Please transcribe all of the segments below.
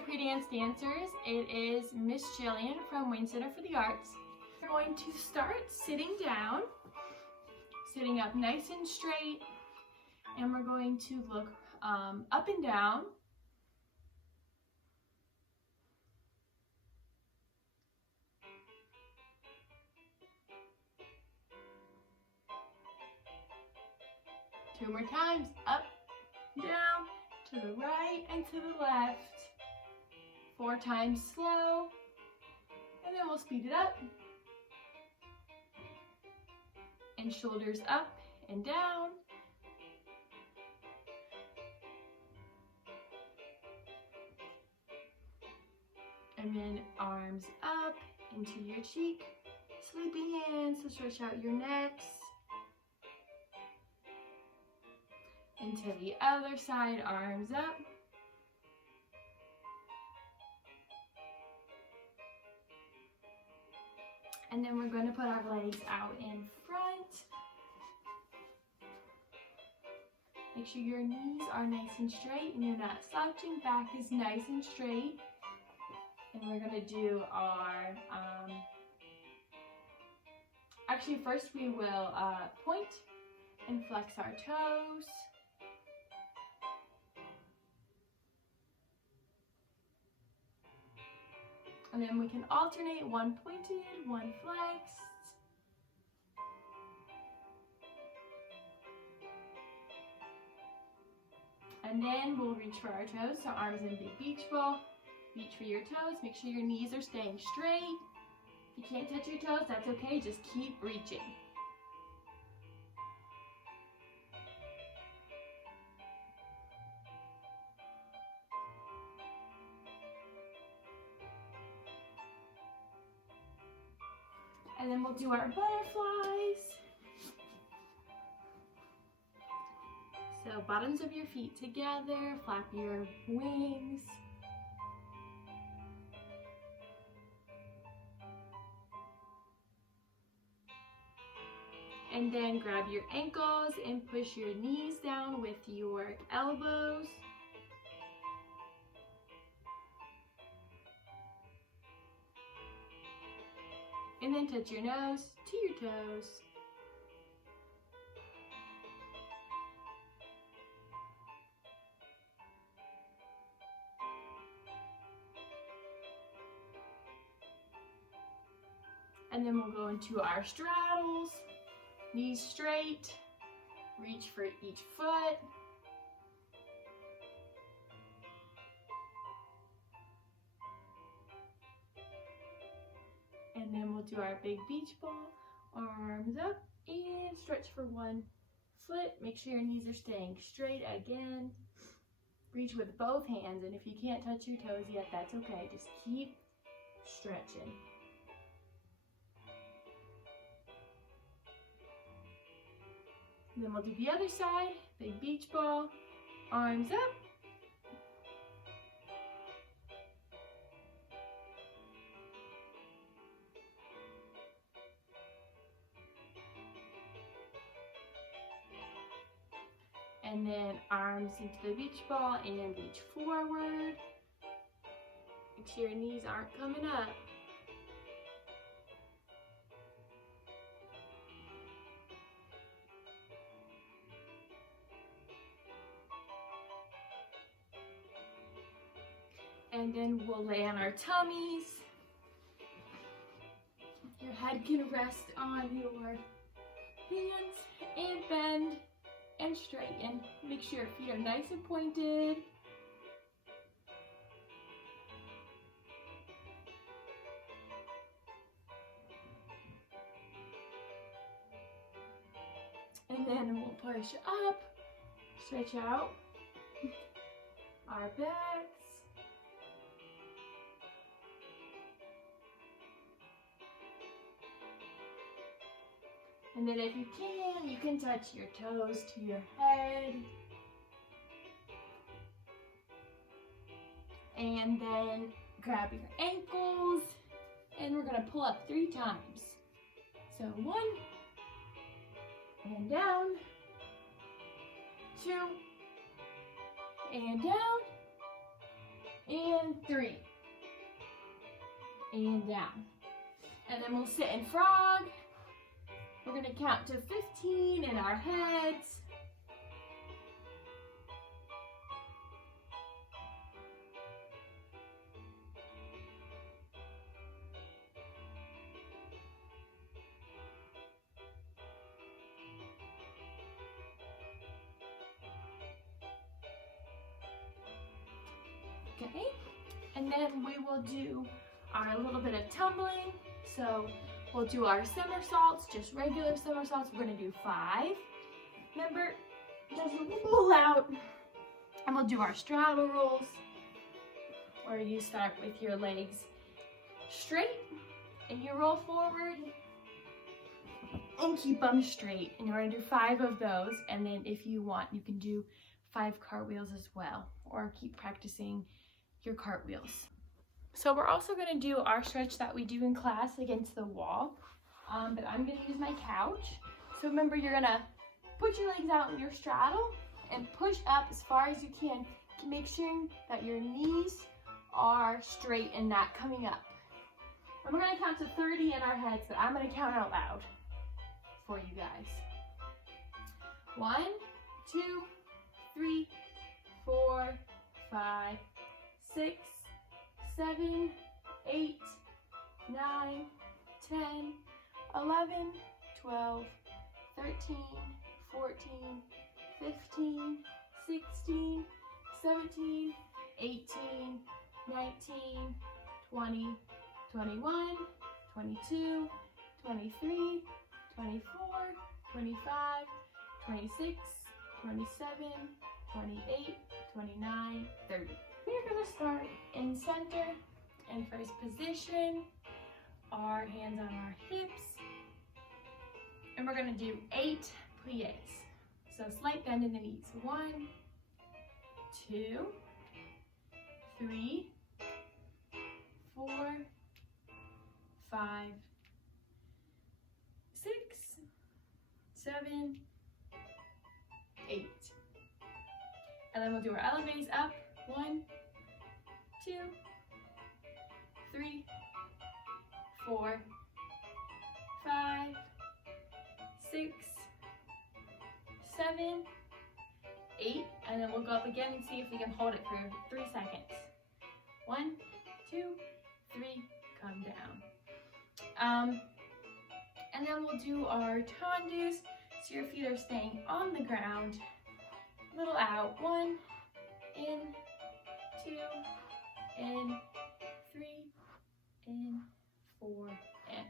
WCA PreDance dancers. It is Miss Jillian from Wayne Center for the Arts. We're going to start sitting down, sitting up nice and straight, and we're going to look up and down. Two more times, up, down, to the right and to the left. 4 times slow, and then we'll speed it up. And shoulders up and down. And then arms up into your cheek. Sleepy hands to stretch out your necks. And to the other side, arms up. And then we're going to put our legs out in front. Make sure your knees are nice and straight and you're not slouching. Back is nice and straight. And we're going to do our, actually first we will point and flex our toes. And then we can alternate, one pointed, one flexed. And then we'll reach for our toes, so arms in big beach ball. Reach for your toes, make sure your knees are staying straight. If you can't touch your toes, that's okay, just keep reaching. And then we'll do our butterflies. So bottoms of your feet together, flap your wings. And then grab your ankles and push your knees down with your elbows. And then touch your nose to your toes. And then we'll go into our straddles. Knees straight. Reach for each foot. And then we'll do our big beach ball, arms up, and stretch for one foot. Make sure your knees are staying straight again. Reach with both hands, and if you can't touch your toes yet, that's okay. Just keep stretching. And then we'll do the other side, big beach ball, arms up. And then arms into the beach ball and reach forward. Make sure your knees aren't coming up. And then we'll lay on our tummies. Your head can rest on your hands and bend and straighten. Make sure your feet are nice and pointed. And then we'll push up, stretch out our backs. And then if you can touch your toes to your head. And then grab your ankles, and we're gonna pull up 3 times. So 1, and down, 2, and down, and 3, and down. And then we'll sit in frog. We're gonna count to 15 in our heads. Okay, and then we will do our little bit of tumbling. So we'll do our somersaults, just regular somersaults. We're gonna do 5. Remember, just roll out, and we'll do our straddle rolls, where you start with your legs straight, and you roll forward, and keep them straight. And you're gonna do 5 of those, and then if you want, you can do 5 cartwheels as well, or keep practicing your cartwheels. So we're also going to do our stretch that we do in class against the wall, but I'm going to use my couch. So remember, you're going to put your legs out in your straddle and push up as far as you can to make sure that your knees are straight and not coming up. And we're going to count to 30 in our heads, but I'm going to count out loud for you guys. 1, 2, 3, 4, 5, 6, 7, 8, 9, 10, 11, 12, 13, 14, 15, 16, 17, 18, 19, 20, 21, 22, 23, 24, 25, 26, 27, 28, 29, 30. We're going to start in center in first position, our hands on our hips, and we're going to do 8 plies. So slight bend in the knees. 1, 2, 3, 4, 5, 6, 7, 8. And then we'll do our elevates up. 1, 2, 3, 4, 5, 6, 7, 8, and then we'll go up again and see if we can hold it for 3 seconds. 1, 2, 3, come down. And then we'll do our tendus, so your feet are staying on the ground. Little out. 1, in, 2, in, 3, in, 4, in.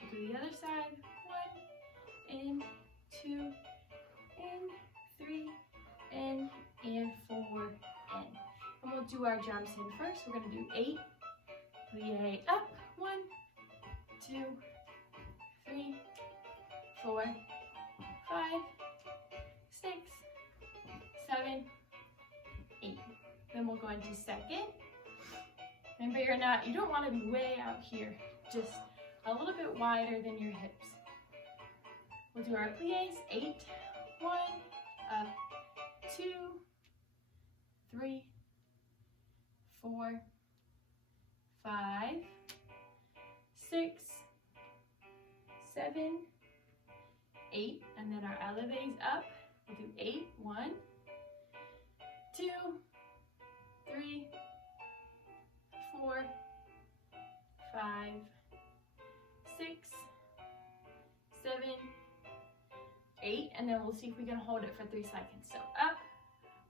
We'll do the other side. 1, in, 2, in, 3, in, and 4, in. And we'll do our jumps in first. We're going to do 8 plie up. 1, 2, 3, 4, 5, 6, 7, 8. Then we'll go into second. Remember, you don't want to be way out here, just a little bit wider than your hips. We'll do our plies. 8, 1, up, 2, 3, 4, 5, 6, 7, 8, and then our elevates up. We'll do 8, 1, 2, 3, 4, 5, 6, 7, 8, and then we'll see if we can hold it for 3 seconds. So up,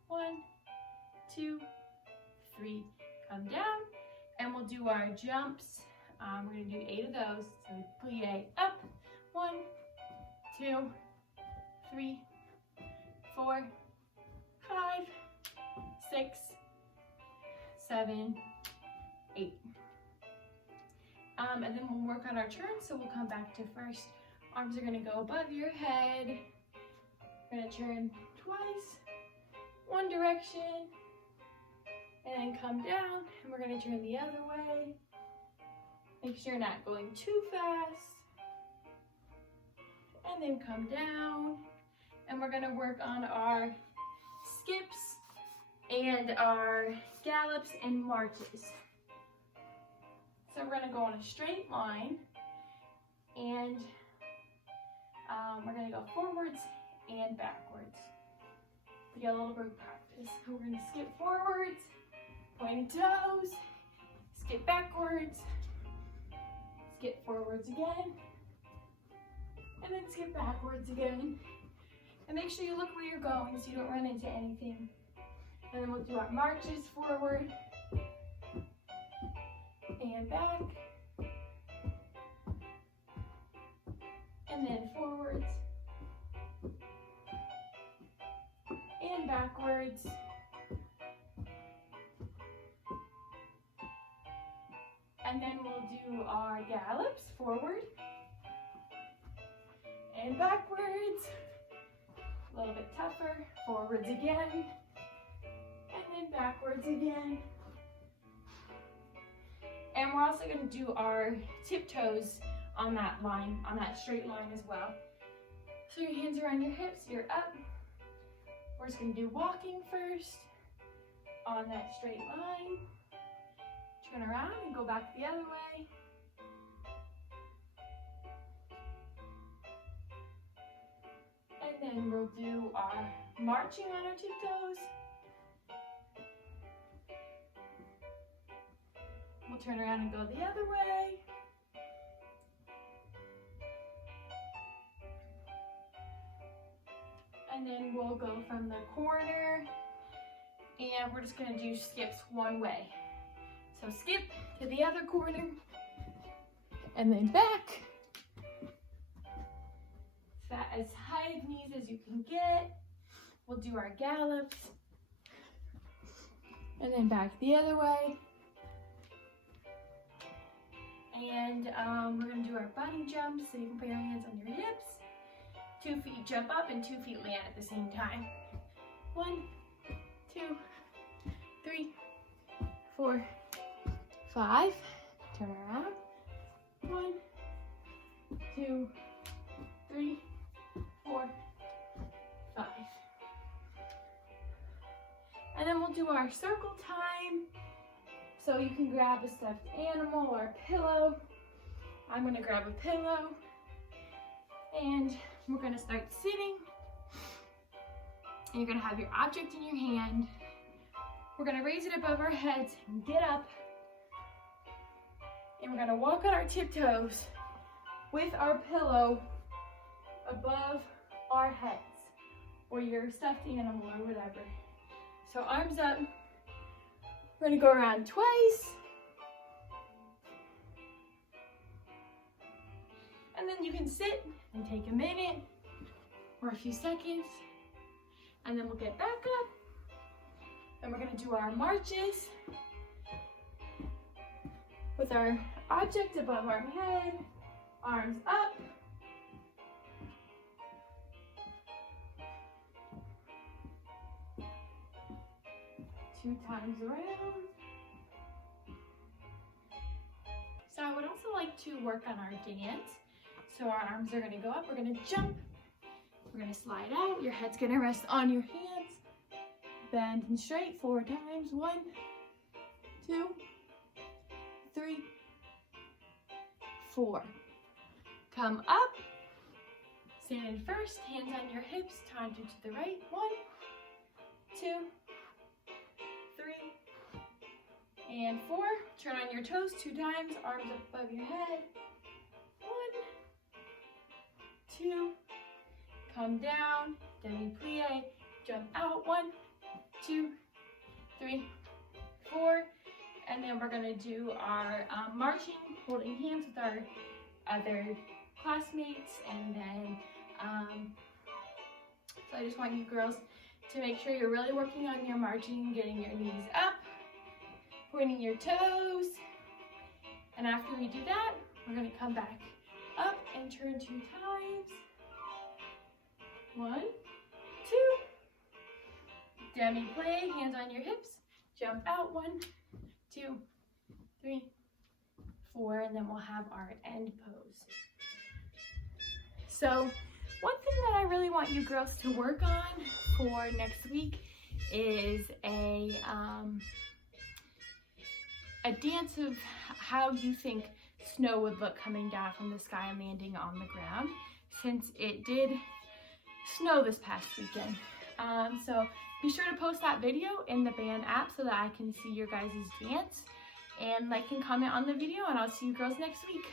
1, 2, 3, come down, and we'll do our jumps. We're going to do 8 of those. So plie up, 1, 2, 3, 4, 5, 6, 7, 8. And then we'll work on our turn. So we'll come back to first. Arms are going to go above your head. We're going to turn twice, one direction, and then come down. And we're going to turn the other way. Make sure you're not going too fast. And then come down. And we're going to work on our skips and our gallops and marches. So we're gonna go on a straight line, and we're gonna go forwards and backwards to get a little bit of practice. So we're gonna skip forwards, pointed toes, skip backwards, skip forwards again, and then skip backwards again. And make sure you look where you're going so you don't run into anything. And then we'll do our marches forward and back, and then forwards and backwards, and then we'll do our gallops forward and backwards, a little bit tougher, forwards again, and then backwards again. And we're also going to do our tiptoes on that line, on that straight line as well. So your hands are on your hips, you're up. We're just going to do walking first on that straight line. Turn around and go back the other way. And then we'll do our marching on our tiptoes. We'll turn around and go the other way. And then we'll go from the corner, and we're just gonna do skips one way. So skip to the other corner, and then back. That as high of knees as you can get. We'll do our gallops, and then back the other way. And we're gonna do our bunny jumps, so you can put your hands on your hips. 2 feet jump up and 2 feet land at the same time. 1, 2, 3, 4, 5. Turn around. 1, 2, 3, 4, 5. And then we'll do our circle time. So you can grab a stuffed animal or a pillow. I'm gonna grab a pillow, and we're gonna start sitting. And you're gonna have your object in your hand. We're gonna raise it above our heads and get up. And we're gonna walk on our tiptoes with our pillow above our heads, or your stuffed animal or whatever. So arms up. We're gonna go around twice. And then you can sit and take a minute or a few seconds, and then we'll get back up. And we're gonna do our marches with our object above our head, arms up. Two times around. So I would also like to work on our dance. So our arms are gonna go up, we're gonna jump, we're gonna slide out, your head's gonna rest on your hands, bend and straight 4 times, 1, 2, 3, 4. Come up, stand in first, hands on your hips, turn to the right, 1, 2, 3, and 4. Turn on your toes 2 times, arms up above your head. 1, 2, come down, demi-plie, jump out, 1, 2, 3, 4, and then we're gonna do our marching, holding hands with our other classmates, and then, so I just want you girls to make sure you're really working on your marching, getting your knees up, pointing your toes, and after we do that, we're gonna come back up and turn 2 times. 1, 2, demi-plie, hands on your hips, jump out, 1, 2, 3, 4, and then we'll have our end pose. So one thing that I really want you girls to work on for next week is a dance of how you think snow would look coming down from the sky and landing on the ground, since it did snow this past weekend. So be sure to post that video in the band app so that I can see your guys' dance, and like and comment on the video, and I'll see you girls next week.